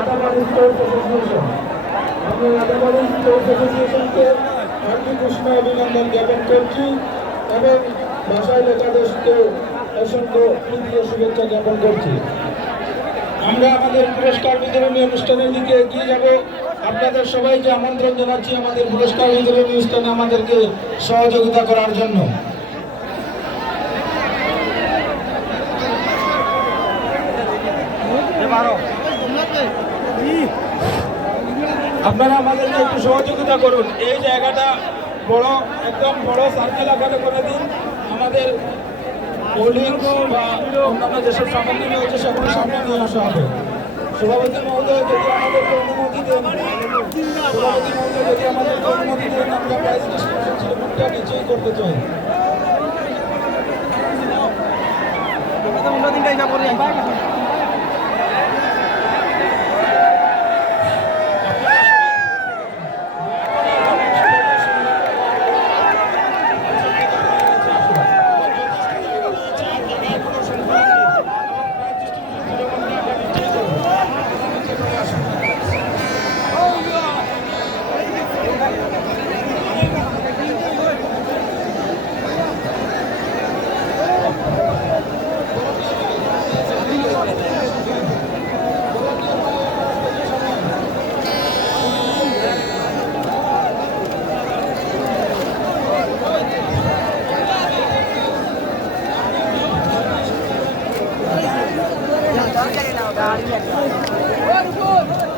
Radhabari sports association. আমরা Radhabari sports অ্যাসোসিয়েশনকে Hardik উষ্ণ অভিনন্দন জ্ঞাপন করছি এবং ভাষায় লেখাদেশকে অসংখ্য প্রীতি ও শুভেচ্ছা জ্ঞাপন করছি। আমরা আমাদের পুরস্কার বিতরণী অনুষ্ঠানের দিকে এগিয়ে যাব। আপনাদের সবাইকে আমন্ত্রণ জানাচ্ছি আমাদের পুরস্কার বিতরণী অনুষ্ঠানে আমাদেরকে সহযোগিতা করার জন্য। আপনারা আমাদেরকে একটু সহযোগিতা করুন। এই জায়গাটা বড়, একদম বড় সার্কেল আকারে করে দিন। আমাদের বোলিং বা অন্যান্য যেসব সামগ্রী রয়েছে সেগুলো সামনে নিয়ে আসা হবে। সভাপতি মহোদয় যদি আমাদেরকে অনুমতি দেন, আমরা প্রাইজ ডিস্ট্রিবিউশন সেরেমনিটা নিচেই করতে চাই। गाड़ी